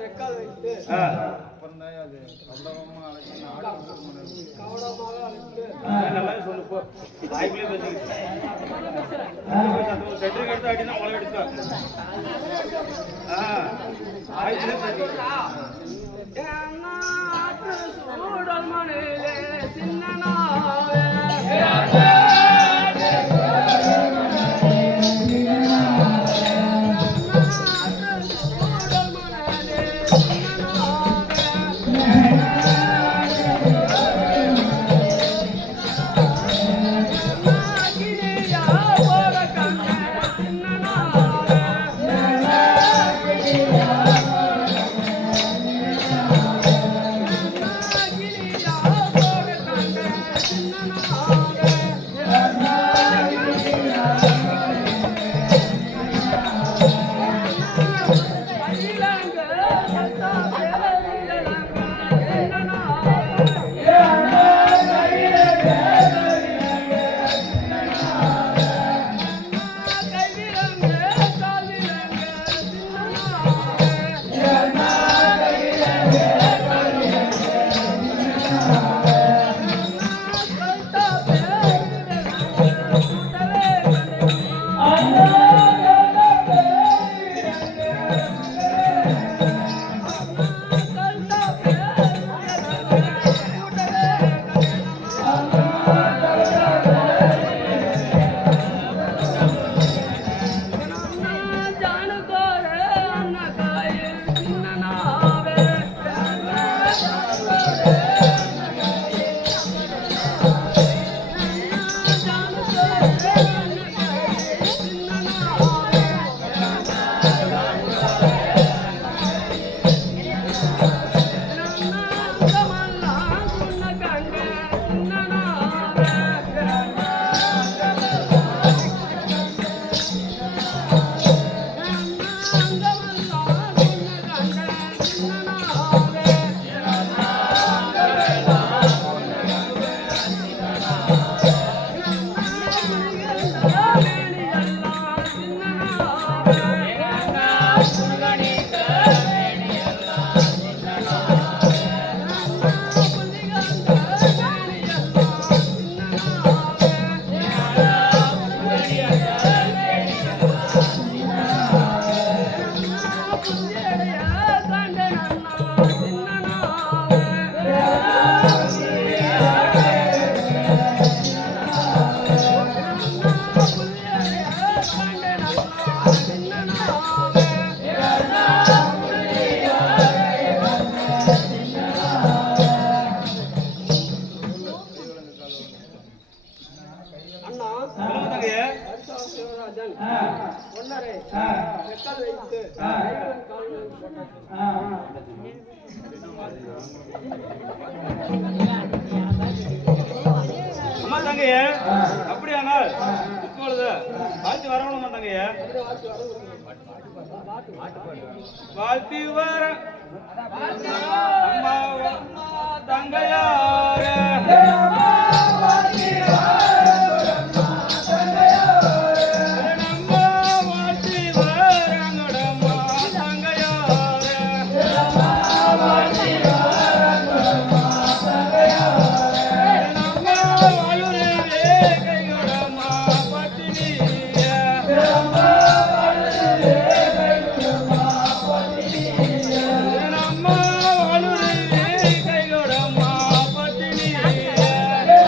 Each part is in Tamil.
வெக்கால் வைத்து நல்லா சொல்லு போ வாய்ப்புலயே பேசிக்கிட்டு செட்ரிக் எடுத்து அடினா மழை எடுத்தா அம்மா தங்கைய அப்படியானால் இப்பொழுது வாழ்த்து வரணும் தங்கைய வாழ்த்தி வர அம்மா தங்கையார Yeah.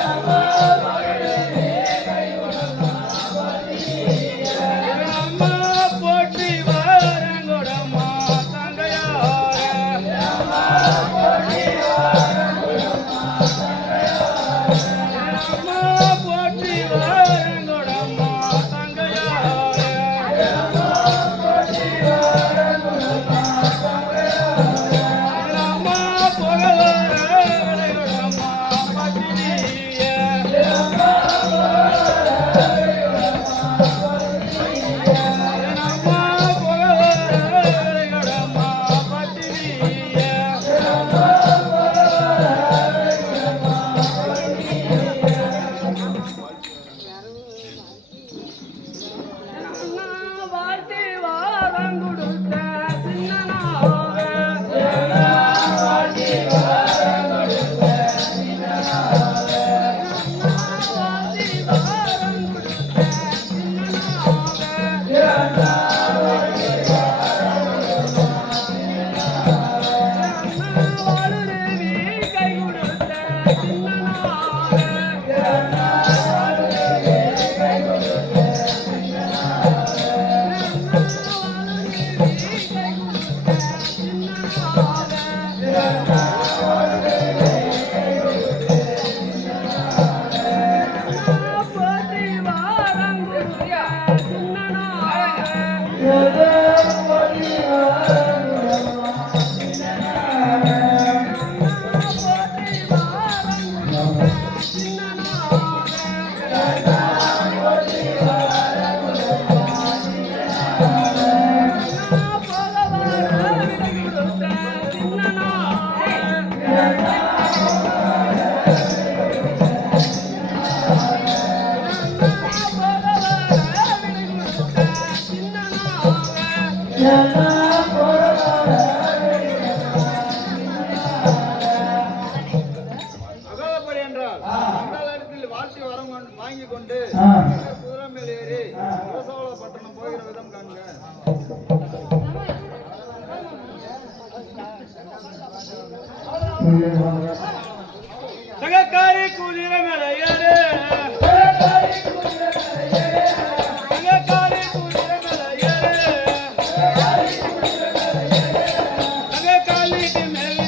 அகோதப்படி என்றால் மண்டலத்தில் வாழ்த்தி வரம் வாங்கி கொண்டு குதிரை மேல் ஏறி குலசோழ பட்டணம் போகிற விதம் காண்க. சகக்காரி குதிரை மேல ஏறு, சகக்காரி குதிரை மேல ஏறு, சகக்காலிக்கு மேல்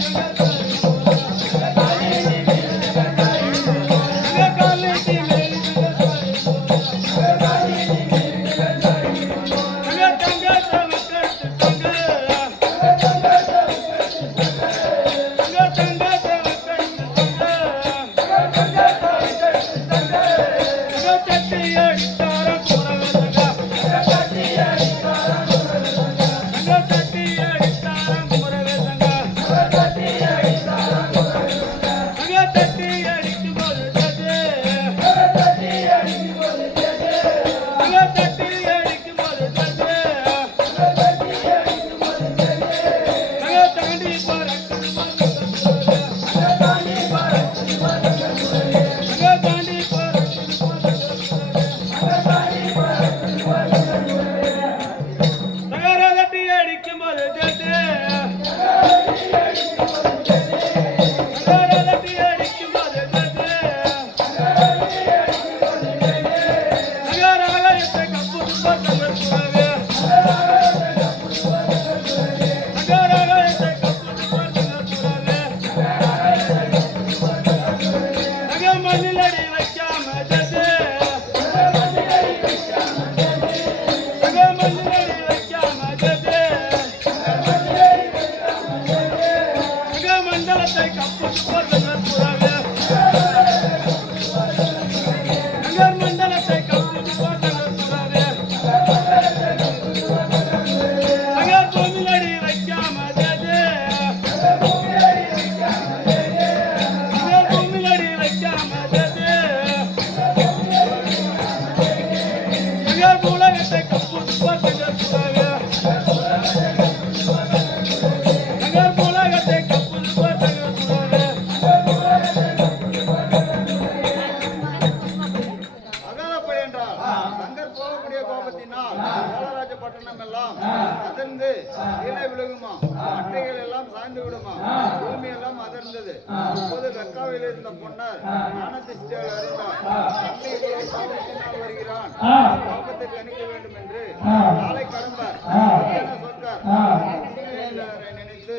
நினைத்து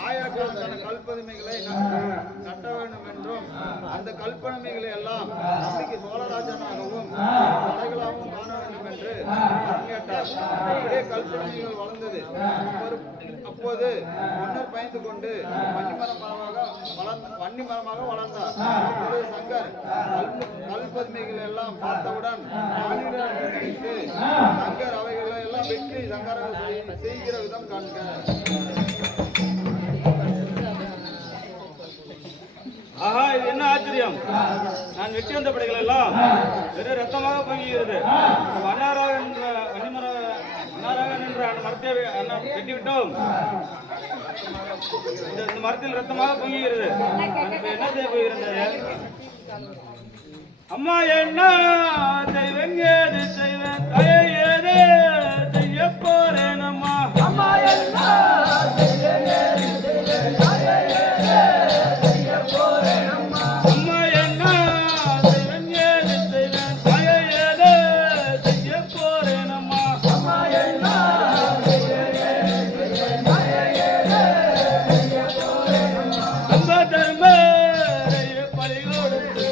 ஆயிரக்கணக்கான கல்பதுமைகளை கட்ட வேண்டும் என்றும் அந்த கல்பனைகளை எல்லாம் நம்பிக்கை சோழராஜனாகவும் படைகளாகவும் காண வேண்டும் என்று கேட்டார். அப்படியே கல்பனைகள் வளர்ந்தது. அப்போது மன்னர் பயந்து கொண்டு வன்னிமரமாக வளர்ந்தார். அப்போது சங்கர் கல்பதுமைகள் எல்லாம் பார்த்தவுடன் சங்கர் அவைகளை எல்லாம் வெற்றி சங்கர செய்கிற விதம் காண்க. ஆஹா, இது என்ன ஆச்சரியம்! நான் வெட்டி வந்த படைகள் எல்லாம் வெறும் ரத்தமாக பொங்குகிறது. வண்ணாரா என்ற என்ற மரத்தை வெட்டி விட்டோம். இந்த மரத்தில் ரத்தமாக பொங்குகிறது. என்ன செய்ய போகிறது? அம்மா என்ன செய்வேன், ஏது செய்வேன், தாயே ஏது செய்ய போறேன் அம்மா. அம்மா என்ன செய்வேன், ஏது செய்வேன், தாயே ஏது செய்ய போறேன் அம்மா. அம்மா என்ன செய்வேன், ஏது செய்வேன், தாயே ஏது செய்ய போறேன் அம்மா. அம்மா என்ன செய்வேன், ஏது செய்வேன், தாயே ஏது செய்ய போறேன் அம்மா. நம்ம தர்ம பலி கொடுத்து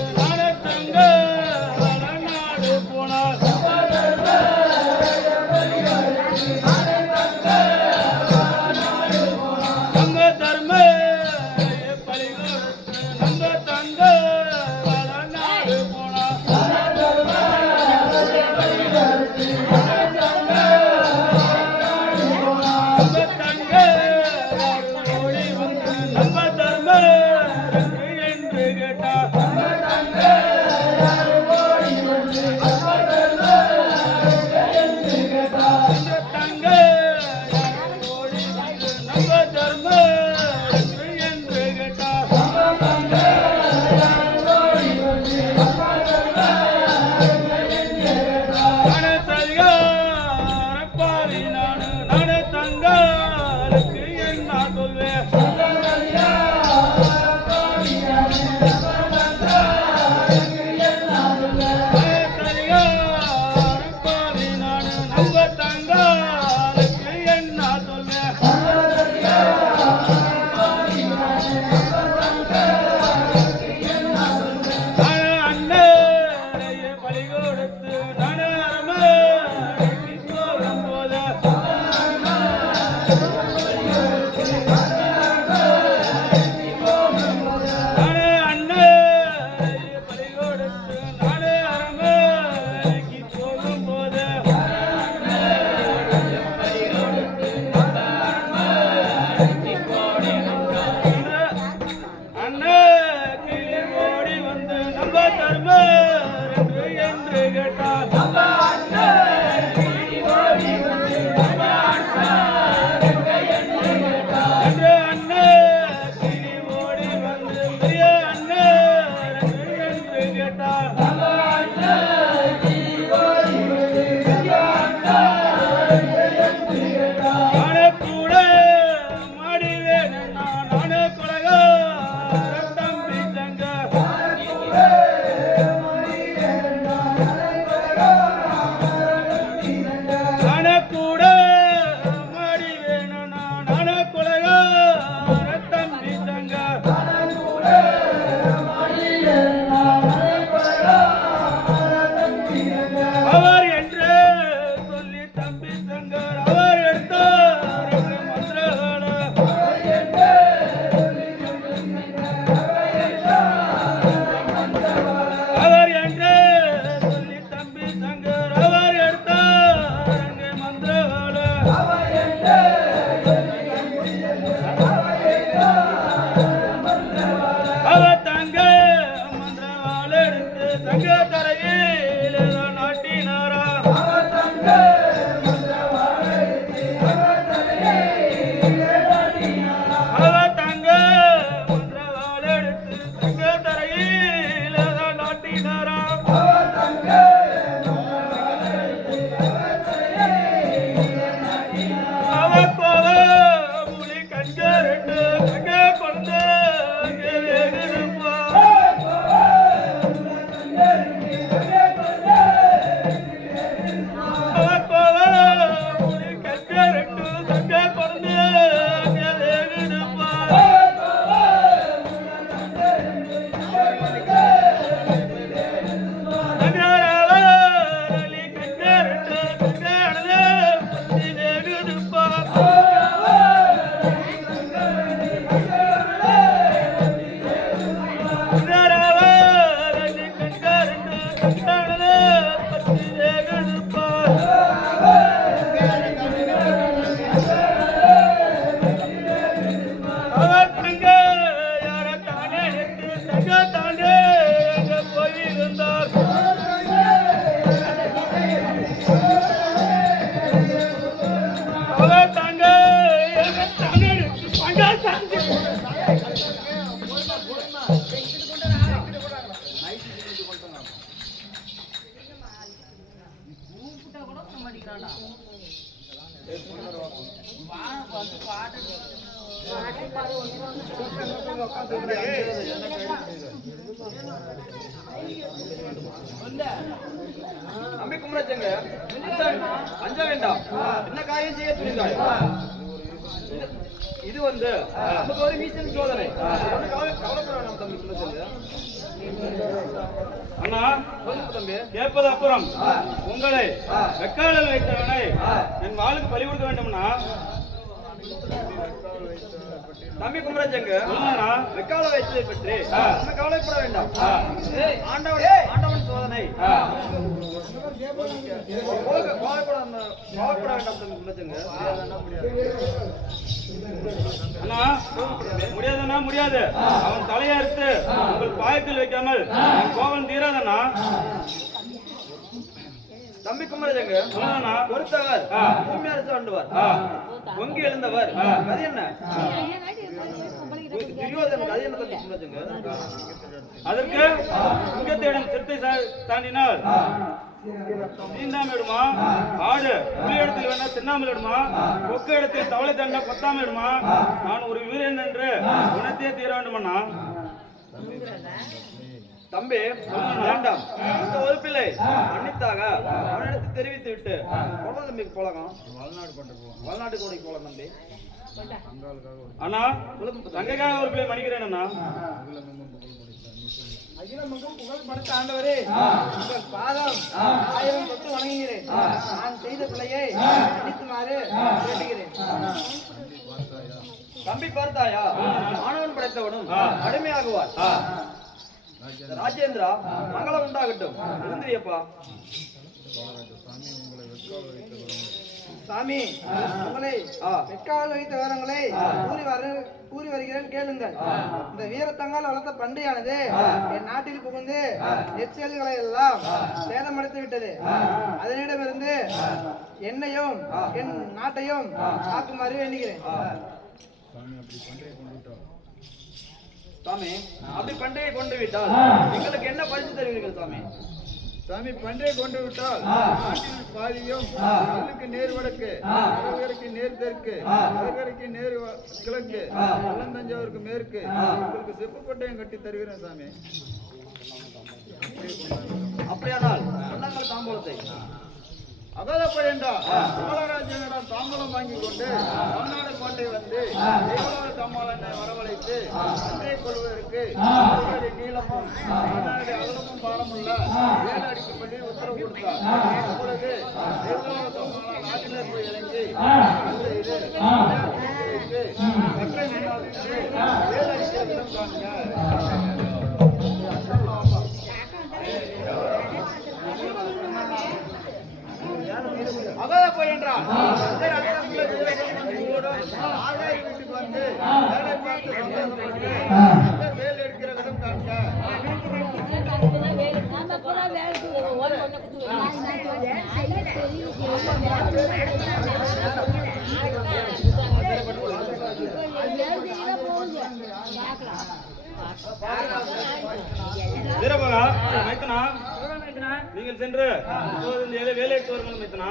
தம்பி குமரச்சங்க அஞ்ச வேண்டாம். என்ன காரியம் செய்ய துணிந்தாய்? இது வந்து நமக்கு ஒரு மீசன் சோதனை. கவலைப்பட வேண்டாம் தம்பி குமரச்சங்க. அண்ணா தம்பி கேட்பது அப்புறம் உங்களை வெக்காலில் வைத்தவனை என் வாளுக்கு பலி கொடுக்க வேண்டும்னா தம்பி குமரச்சங்க வெக்கால வைத்ததை பற்றி கவலைப்பட வேண்டாம். ஆண்டவன் சோதனை கவலைப்பட வேண்டாம் தம்பி குமரச்சங்க. அண்ணா முடியாதுன்னா முடியாது. அவன் தலையறுத்து உங்கள் பாயத்தில் வைக்காமல் கோபம் தீராதண்ணா. தம்பி குமரஜங்க பொறுத்தவர் பூமி அரசு ஆண்டுவார். பொங்கி எழுந்தவர் கதை என்ன? துரியோதன் கதை என்ன தம்பி குமரஜங்க? அதற்கு சிங்கத்திடம் சிறுத்தை தாண்டினால் தீண்டாம இடுமா, ஆடு புலி இடத்தில் வேணா தின்னாமல் இடுமா, கொக்கு இடத்தில் தவளை தாண்டா கொத்தாம இடுமா, நான் ஒரு வீரன் என்று குணத்தையே தீர வேண்டுமண்ணா. தம்பி வேண்டாம். இந்த ஒரு பிள்ளை மன்னித்தாக அவனிடத்தை தெரிவித்து விட்டு போல தம்பிக்கு போலாம். வளநாட்டு கோடைக்கு போலாம் தம்பி. அண்ணா தங்கைக்காக ஒரு பிள்ளை மன்னிக்கிறேன் அண்ணா. அகிலமங்கும் புகழ் படுத்த ஆண்டவரே, உங்கள் பாதம் 1000 தொட்டு வணங்குகிறேன். நான் செய்த பிள்ளையை மன்னிக்குமாறு கேட்டுகிறேன். தம்பி பார்த்தாயா? ஆணவன் படைத்தவனும் அடிமையாகுவார். ராஜேந்திரா மங்களம் உண்டாகட்டும். எழுந்திரியப்பா. சாமி உங்களை வெட்காவல் வைத்த விவரங்களை கூறி வருகிறேன் கேளுங்கள். இந்த வீரத்தங்கால் வளர்த்த பண்டையானது என் நாட்டில் புகுந்து நெற்செயல்களை எல்லாம் சேதமடைத்து விட்டது. அதனிடமிருந்து என்னையும் என் நாட்டையும் காக்குமாறு வேண்டுகிறேன். சாமி அப்படி பண்டையை கொண்டு விட்டால் எங்களுக்கு என்ன பரிசு தருவீர்கள் சாமி? சாமி பண்டையை கொண்டு விட்டால் நாட்டில் பாதியும் கல்லுக்கு நேர் வடக்கு, கரைக்கு நேர் தெற்கு, கரைக்கு நேர் கிழக்கு, வெள்ளந்தஞ்சாவூருக்கு மேற்கு உங்களுக்கு செப்பு கோட்டையும் கட்டி தருகிறேன் சாமி. அப்படியானால் சொன்னாங்கள் தாம்பூலத்தை அகலப்படா மகாராஜனிடம் தாம்பலம் வாங்கி கொண்டு தமிழ்நாடு கோட்டை வந்து தம்மாளனை வரவழைத்து அன்றைய கொள்வதற்கு நீளமும் அகலமும் பாடமுள்ள 7 அடிக்கும்படி உத்தரவு கொடுத்தார். அப்பொழுது நாட்டினர் போய் இறங்கி கற்றை முன்னால் 7 அடிக்கிற விதம் காண்க. அகலப்ப என்றால் ஆதாரி வீட்டுக்கு வந்து வேலை பார்த்து சந்தோஷப்பட்டு வேலை எடுக்கிற விதம் காண்க. வீரபகா மைத்தனா நீங்கள் சென்று வேலை எடுத்து வருங்கள் மைத்தனா.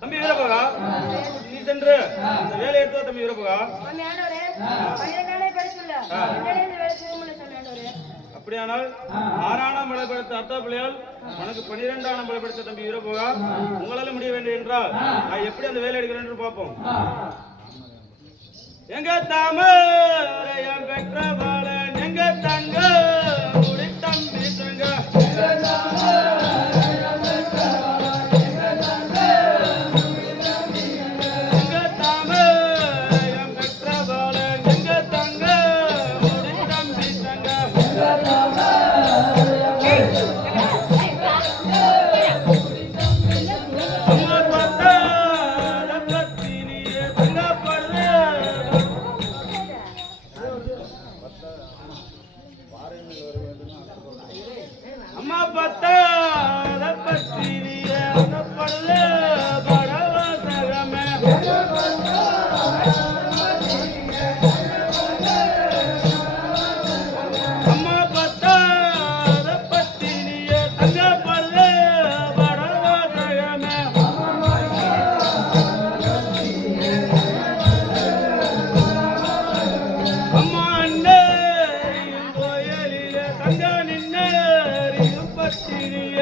தம்பி வீரபகா நீ சென்று வேலை எடுத்து தம்பி வீரபகா. அப்படியானால் 6ஆம் பலப்படுத்த அத்தா பிள்ளையால் உனக்கு 12ஆம் பலப்படுத்த தம்பி வீரபகா உங்களால முடிய வேண்டும் என்றால் நான் எப்படி அந்த வேலை எடுக்கிறேன் என்று பார்ப்போம். எங்க தாமரையம் பெற்ற பாலன் எங்க தங்க முடி தம்பி தங்க அம்மா பத்தாத பத்தினிய படுத படவாசகமே அம்மா தங்க நின்னறியும் பத்தினிய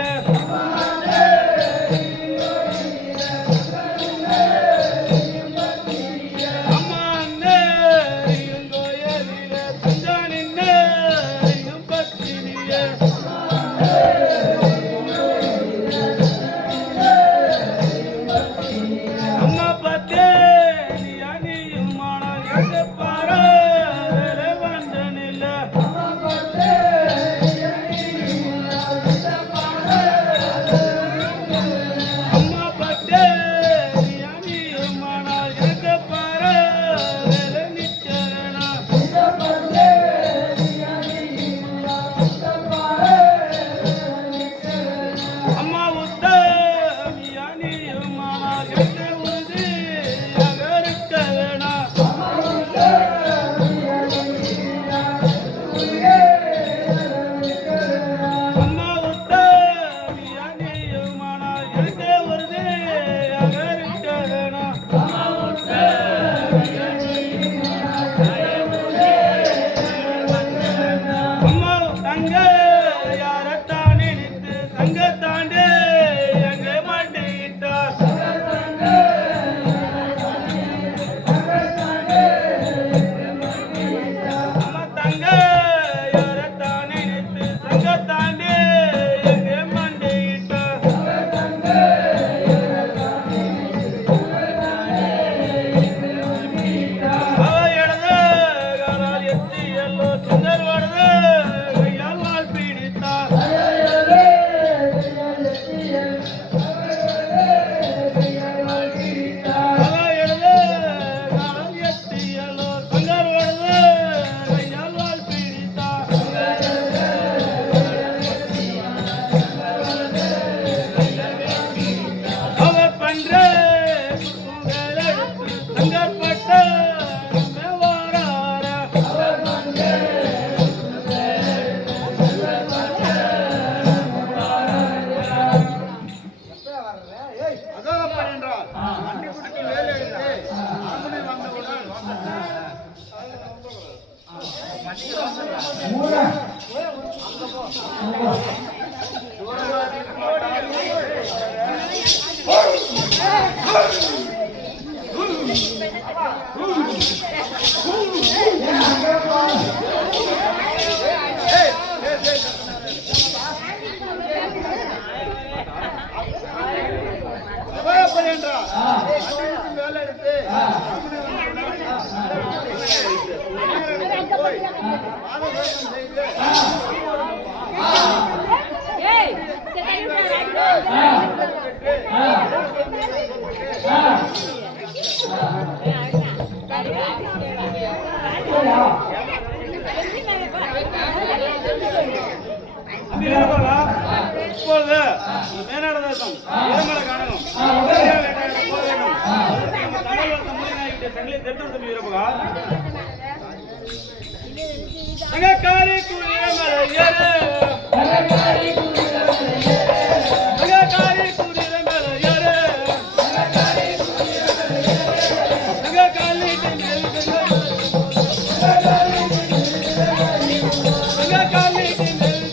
அம்மா அண்ணறியும் கோயிலில தங்க நின்னறியும் பத்தினிய அம்மா பத்தே நீ அணியும் மானால் எங்க பாரு வந்தனில்ல அம்மா பத்தே நீ அணியும் மானால் எங்க பாரு நிச்சரணா அம்மா உத்தமி அணியும் மானால் எங்க உறுதி அகருக்க வேணா அம்மா உத்தமி அணியும் மானால் எங்க உறுதி அகருக்க வேணா அம்மா தங்க யாரத்தான் நினைத்து தங்கத்தாண்டே எங்க மாட்டிக்கிட்டார் அம்மா தங்க யாரத்தான் நினைத்து தங்கத்தாண்டே எங்க மாட்டிக்கிட்டார் அவ இடது காலால் எத்தி எல்லோ சுந்தர் வடது கையால் வால் பிடித்தார் அவ இடது காலால் எத்தி எல்லோ சுந்தர் வடது கையால் வால் பிடித்தார் அவ பண்ற சங்கற்பட்ட வாரார அகப்பன் என்றால் அன்னிக்குட்டிக்கு வேலை எடுத்து அரண்மனை வந்தவுடன் அகப்பன் என்றால் அன்னிக்குட்டிக்கு வேலை எடுத்து அரண்மனை வந்தவுடன் போய் பாததோஷம் செய்து இப்பொழுது மேனாடு தேசம் இளமலை காணணும் போக வேண்டும் நம்ம தமிழ் வருஷம் மூலிநாயகிட்ட சங்கிலி திருத்தம் சொல்லி இருப்பா அங்க காரி குடிமலை ஏறு அங்க காரி குடிமலை ஏறு அங்க காலிட்டு நெல் அங்க காலிட்டு நெல்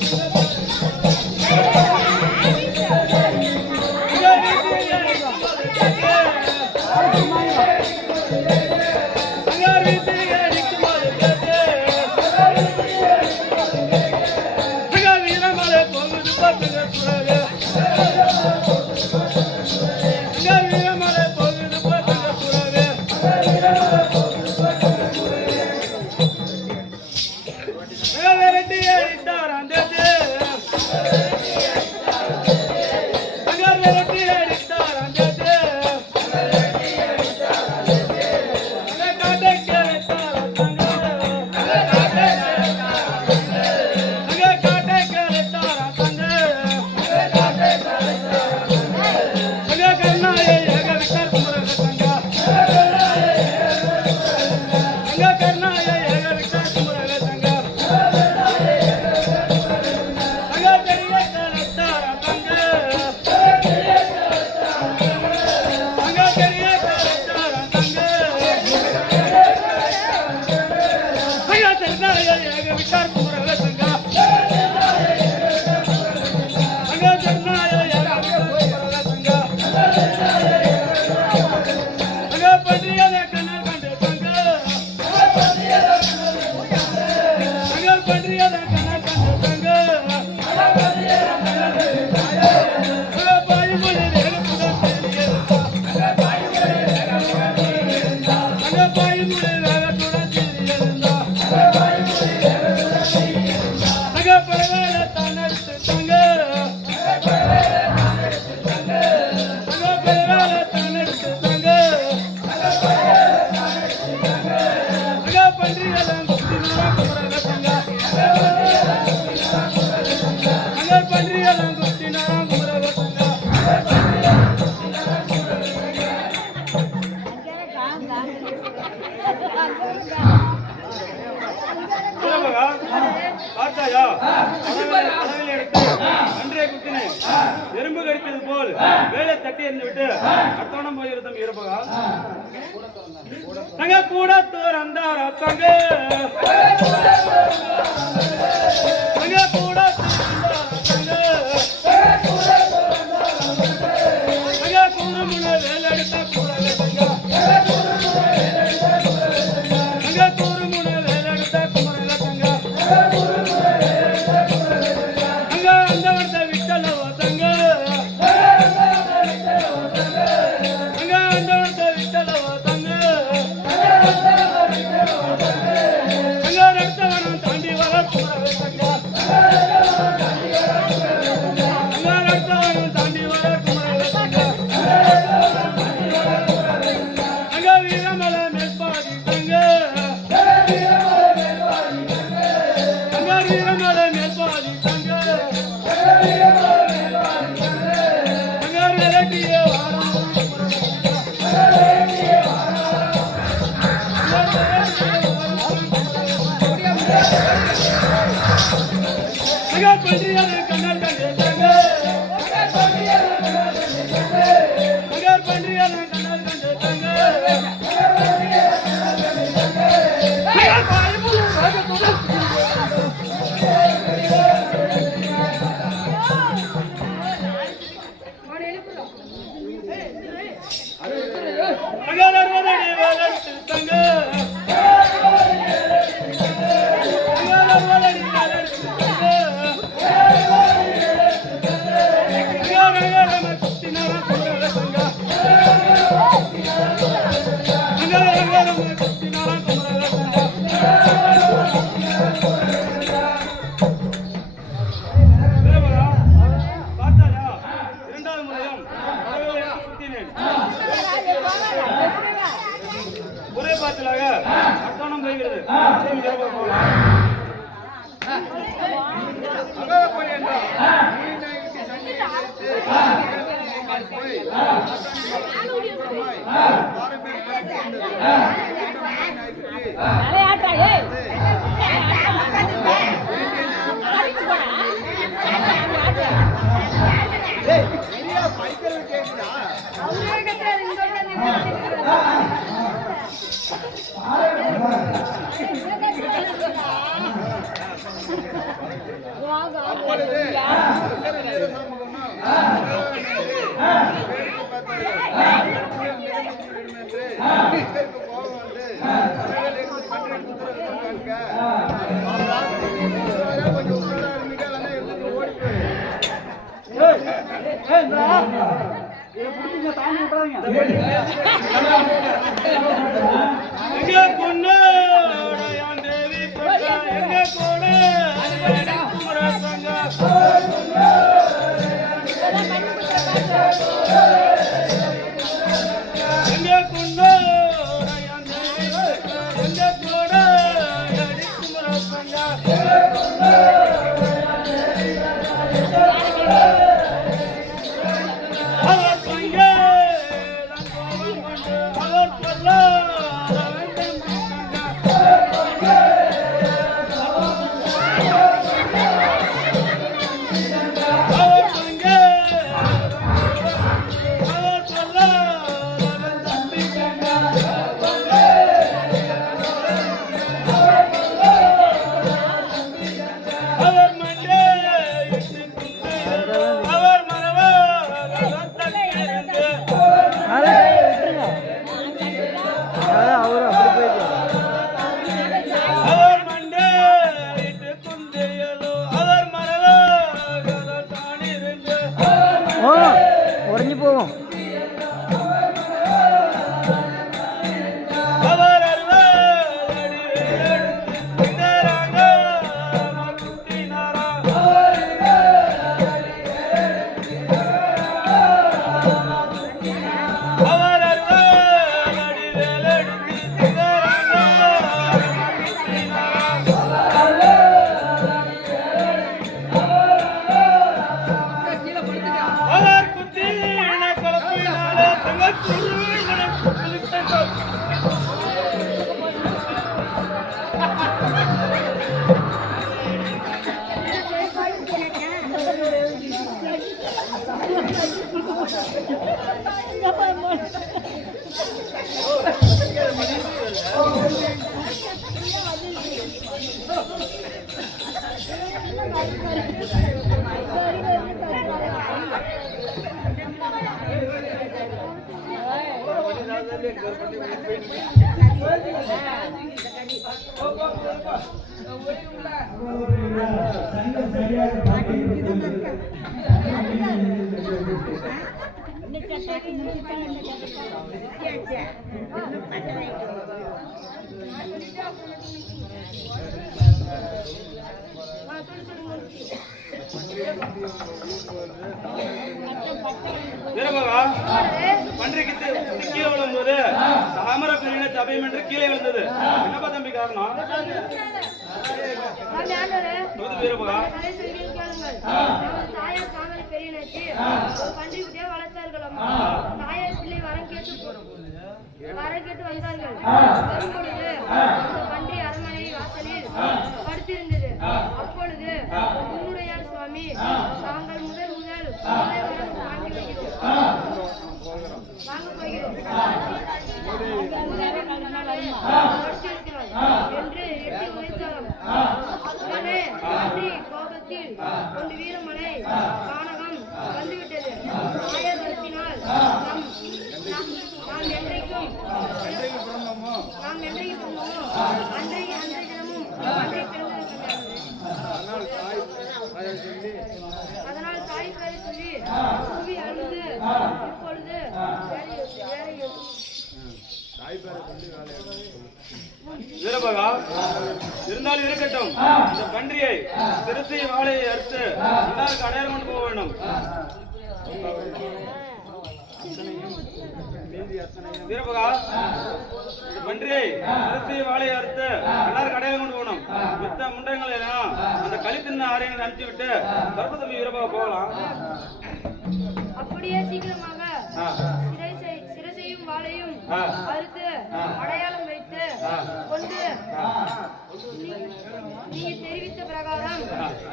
பார்த்தாயா அளவில் எடுத்து அன்றைய குத்தினை எறும்பு கடித்தது போல் வேலை தட்டி எறிந்து விட்டு அத்தோணம் போயிருந்தோம் இருப்பதா தங்க கூட தோறந்தார தங்க தங்க கூட தங்க கூறு முனை வேலை எடுத்த கூட ஒரே பாத்திலாக அர்த்தம் போய்கிறது வீரமகா பன்றிக்கு கீழே விழும்போது தாமர பெரிய சபையம் என்று கீழே விழுந்தது. என்னப்பா தம்பி காரணம்? வீரமகா தாயார் தாமரை பெரியனச்சு பன்றி குட்டியா வளர்த்தார்கள். தாயார் பிள்ளை வரம் கேட்டு வந்தார்கள். வரும்பொழுது அந்த பன்றி அரண்மனை வாசலில் படுத்திருந்தது. அப்பொழுது குன்னுடையார் சுவாமி தாங்கள் முதல் வரம் வாங்க போகிறோம் என்று எட்டி உரைத்தாலும் உடனே பன்றி கோபத்தில் கொண்டு வீரமலை கானகம் வந்துவிட்டது. தாயார் நடத்தினால் நாம் என்றைக்கும் அன்றைய தினமும் பன்றி பிறந்தது. அதனால் தாய் பேரை சொல்லி கூவி அழுது இப்பொழுது வீரபகா இருந்தாலும் இருக்கட்டும். இந்த பன்றியை சிறுத்தை வாழையை அறுத்து எல்லாருக்கும் அடையாளம் கொண்டு போக வேண்டும். வீரபகா இந்த பன்றியை சிறுத்தை வாழையை அறுத்து எல்லாருக்கும் அடையாளம் கொண்டு போகணும். மித்த முண்டங்கள் எல்லாம் அந்த கழித்திருந்த ஆரையை அனுப்பிச்சு விட்டு கருப்பத்தம்பி வீரபகா போகலாம். அப்படியே சீக்கிரமாக சிரசையும் வாழையும் அறுத்து அடையாளம் வைத்து கொண்டு நீங்க தெரிவித்த பிரகாரம்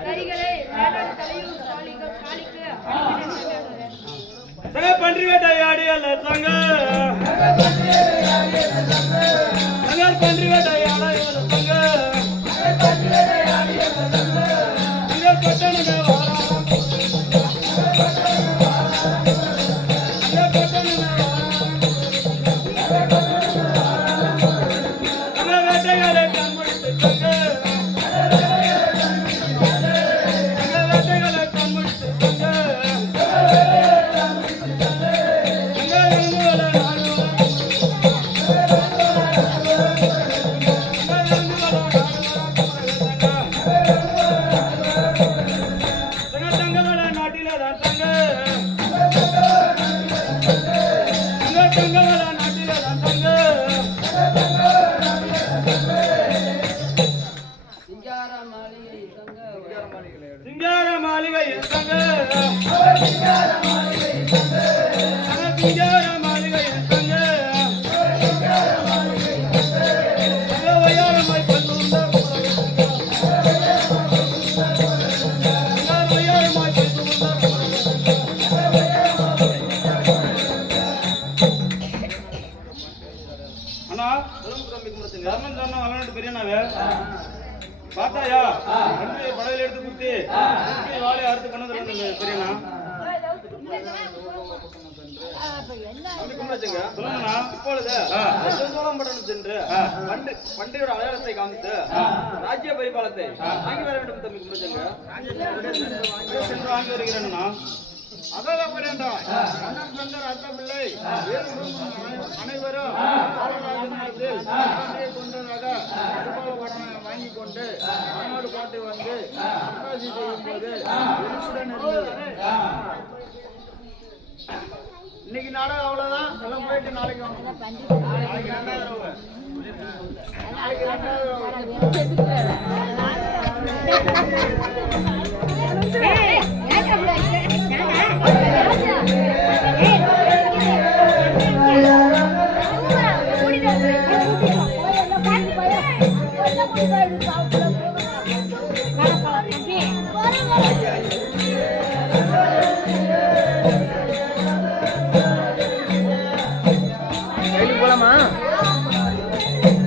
கரிகளை மேலான தலையும் காலிக்கு பன்றி வேட்டையாடி அல்ல சங்க பன்றி வேட்டையாட சங்க சிங்கார மாளிகை தங்க சிங்கார மாளிகை தங்க வயாரமாய் அண்ணா தர்மம் சொன்ன வளர்ந்து பெரியனாவே பார்த்தாயா படவில் எடுத்து குத்தி வாழை அறுத்து கொண்டு வந்து பெரியனா சொல்லுங்கண்ணா. இப்பொழுது சோழம்பட்டம் சென்று பண்டையோட அடையாளத்தை காமித்து ராஜ்ய பரிபாலத்தை வாங்கி வர வேண்டும் தம்பி கும்பிடுங்க. சென்று வாங்கி வருகிறேன்னா அதெல்லாம் வேண்டாம். அண்ணன் சந்தர் அத்தப்பிள்ளை அனைவரும் கொண்டதாக வாங்கி கொண்டு அம்மாடு பாட்டு வந்து அக்காசி செய்யும் போது இருப்புடன் இருந்தது. இன்னைக்கு நாடகம் அவ்வளவுதான். எல்லாம் போயிட்டு நாளைக்கு நாளைக்கு 2000 நாளைக்கு 2000